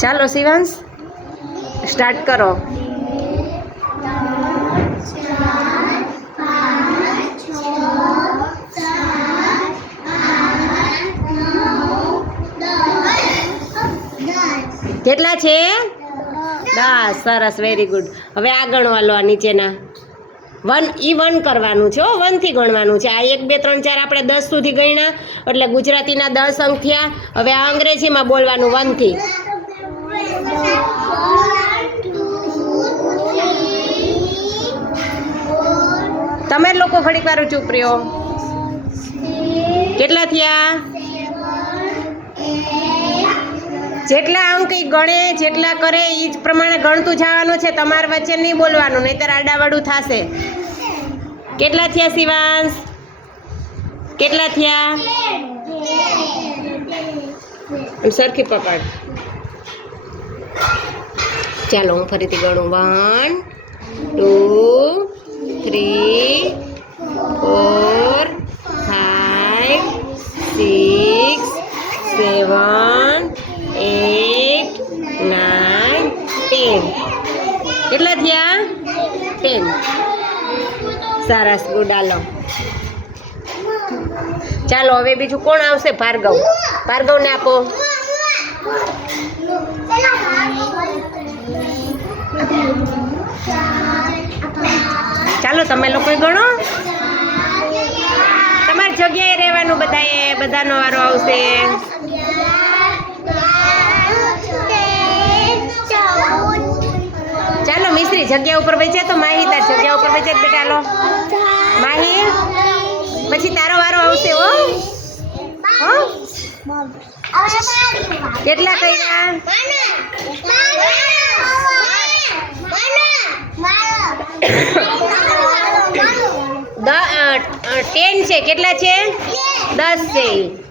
ચાલો શિવાંશ સ્ટાર્ટ કરો. કેટલા છે? દસ. સરસ વેરી ગુડ હવે આ ગણવા લો આ નીચેના. વન, ઈ વન કરવાનું છે વનથી ગણવાનું છે. આ એક, બે, ત્રણ, ચાર આપણે દસ સુધી ગણ્યા. એટલે ગુજરાતીના દસ અંક થયા. હવે આ અંગ્રેજીમાં બોલવાનું વનથી. તમે લોકો ઘડીક વાર ચૂપ રહ્યો કેટલા થયા? જેટલા અંક કંઈ ગણે, જેટલા કરે એ જ પ્રમાણે ગણતું જવાનું છે, તમારે વચ્ચે નહીં બોલવાનું, નહીંતર આડાવાડું થશે. કેટલા થયા, શિવાંશ? કેટલા થયા? સરખી પકડ. ચાલો હું ફરીથી ગણું. One, two, three, four, five, six, seven, eight, nine, ten. કેટલા થયા? ટેન. સરસ ગુડ ચાલો, હવે બીજું કોણ આવશે? ભાર્ગવ. ભાર્ગવને આપો. ચાલો તમે લોકો ગણો. તમારી જગ્યાએ રહેવાનું બધાએ, બધાનો વારો આવશે. ચાલો મિસ્ત્રી, જગ્યા ઉપર વેચે તો માહી જગ્યા ઉપર વેચે બેટા, લો. માહી, પછી તારો વારો આવશે, હો. કેટલા દ ટેન છે. કેટલા છે? દસ છે.